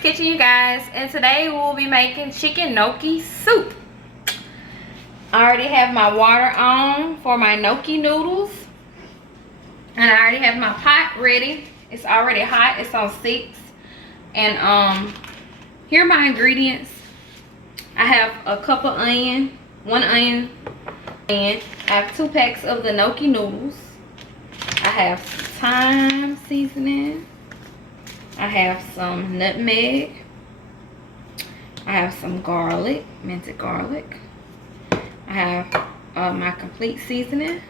Kitchen, you guys, and today we'll be making chicken gnocchi soup. I already have my water on for my gnocchi noodles, and I already have my pot ready. It's already hot. It's on 6. And here are my ingredients. I have a cup of onion, 1 onion, and I have 2 packs of the gnocchi noodles. I have thyme seasoning. I have some nutmeg. I have some garlic, minced garlic. I have my complete seasoning.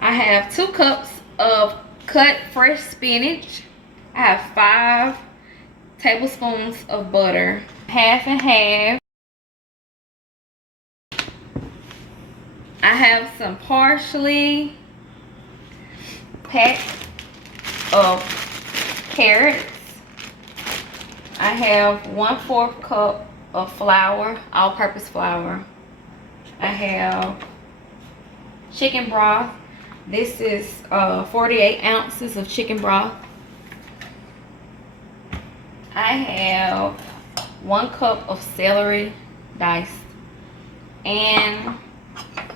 I have 2 cups of cut fresh spinach. I have 5 tablespoons of butter, half and half. I have some parsley, pack of carrots. I have 1/4 cup of flour, all-purpose flour. I have chicken broth. This is 48 ounces of chicken broth. I have 1 cup of celery diced, and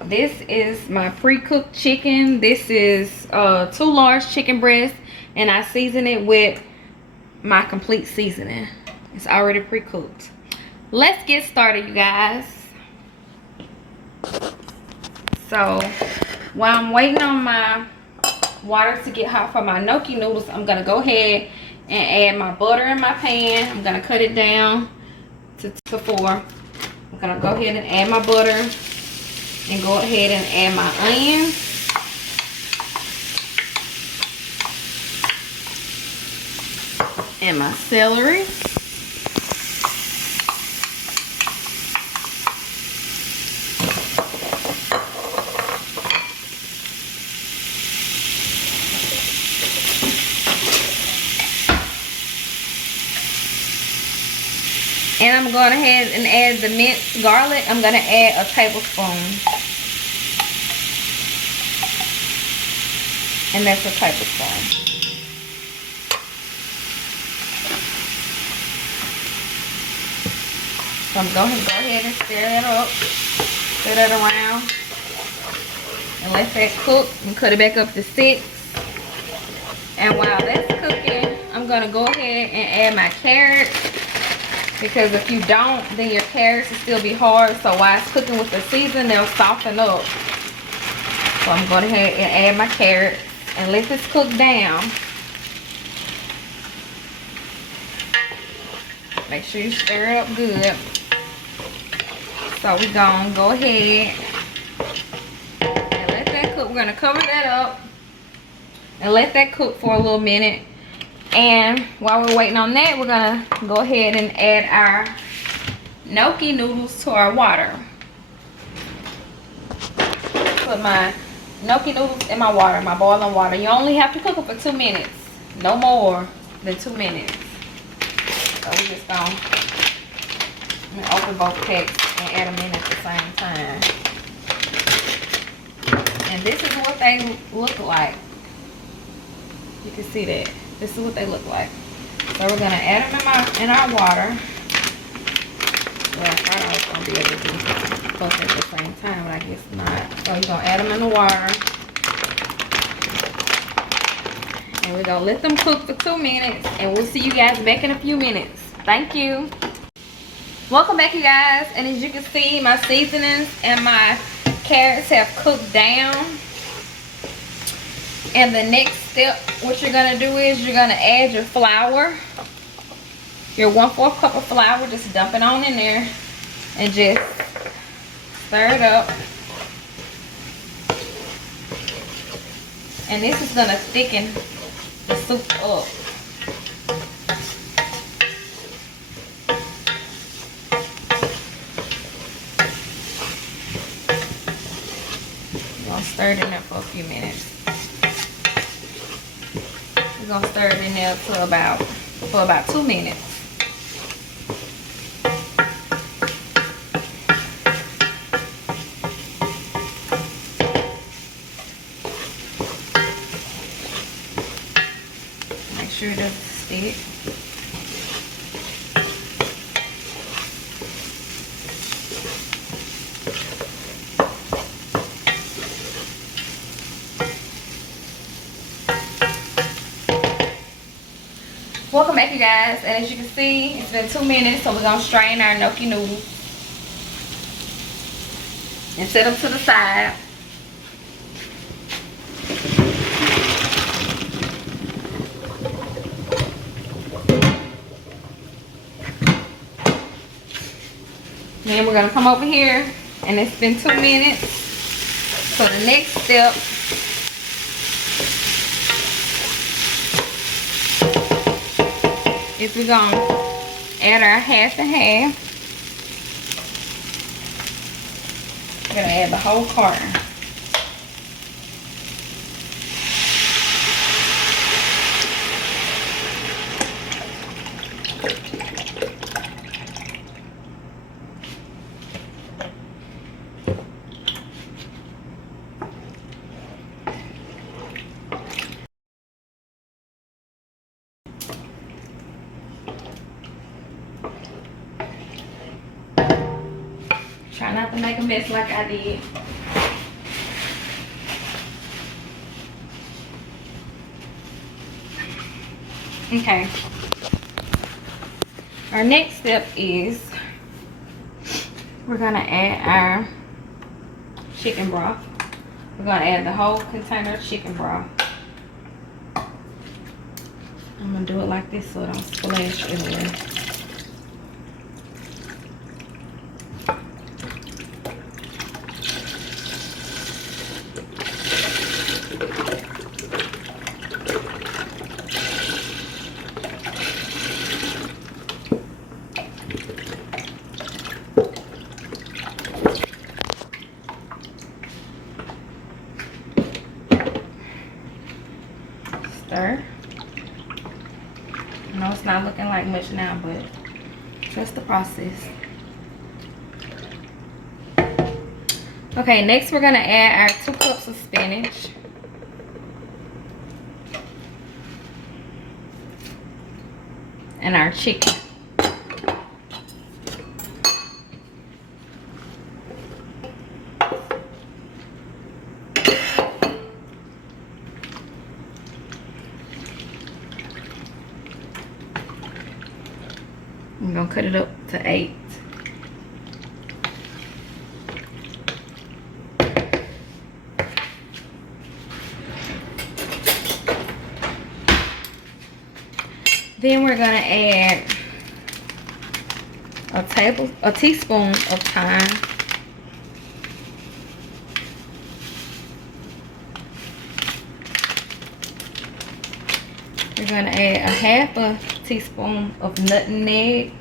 this is my pre-cooked chicken. This is 2 large chicken breasts, and I season it with my complete seasoning. It's already pre-cooked. Let's get started, you guys. So while I'm waiting on my water to get hot for my gnocchi noodles, I'm gonna go ahead and add my butter in my pan. I'm gonna cut it down to 4. I'm gonna go ahead and add my butter and go ahead and add my onions. And my celery. And I'm going ahead and add the minced garlic. I'm going to add a tablespoon. And that's a tablespoon. So I'm going to go ahead and stir that up. Stir that around. And let that cook. And cut it back up to 6. And while that's cooking, I'm going to go ahead and add my carrots. Because if you don't, then your carrots will still be hard. So while it's cooking with the season, they'll soften up. So I'm going ahead and add my carrots and let this cook down. Make sure you stir it up good. So we're going to go ahead and let that cook. We're going to cover that up and let that cook for a little minute. And while we're waiting on that, we're going to go ahead and add our gnocchi noodles to our water. Put my gnocchi noodles in my water, my boiling water. You only have to cook them for 2 minutes. No more than 2 minutes. So we're just going to open both packs and add them in at the same time. And this is what they look like. You can see that. This is what they look like. So we're going to add them in our water. Well, I thought I was going to be able to do both at the same time, but I guess not. So you're going to add them in the water. And we're going to let them cook for 2 minutes. And we'll see you guys back in a few minutes. Thank you. Welcome back, you guys. And as you can see, my seasonings and my carrots have cooked down. And the next step, what you're going to do is you're going to add your flour. Your 1/4 cup of flour, just dump it on in there. And just stir it up. And this is going to thicken the soup up. We're going to stir it in there for a few minutes. We're going to stir it in there for about 2 minutes. Make sure it doesn't stick. back, you guys, and as you can see, it's been 2 minutes, so we're gonna strain our gnocchi noodles and set them to the side. Then we're gonna come over here, and it's been 2 minutes. So the next step is we're gonna add our half and half. We're gonna add the whole carton. Try not to make a mess like I did. Okay. Our next step is we're gonna add our chicken broth. We're gonna add the whole container of chicken broth. I'm gonna do it like this so it don't splash everywhere. Stir. I know it's not looking like much now, but that's the process. Okay, next we're gonna add our 2 cups of spinach. And our chicken. I'm gonna cut it up to 8. Then we're gonna add a teaspoon of thyme. We're gonna add a half a teaspoon of nutmeg.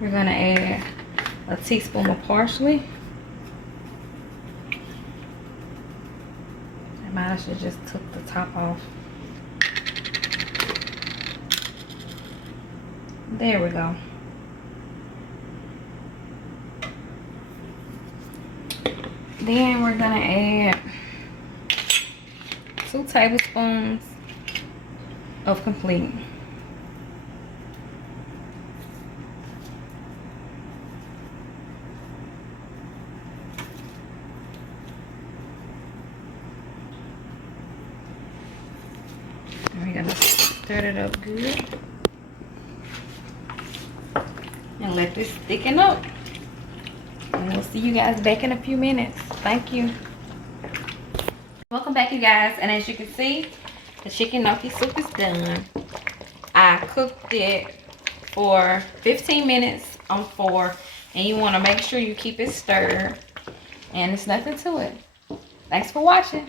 We're gonna add a teaspoon of parsley. I might have should just took the top off. There we go. Then we're gonna add 2 tablespoons of complete. And we're gonna stir it up good and let this thicken up. And we'll see you guys back in a few minutes. Thank you. Welcome back, you guys, and as you can see, the chicken gnocchi soup is done. I cooked it for 15 minutes on 4, and you want to make sure you keep it stirred, and there's nothing to it. Thanks for watching.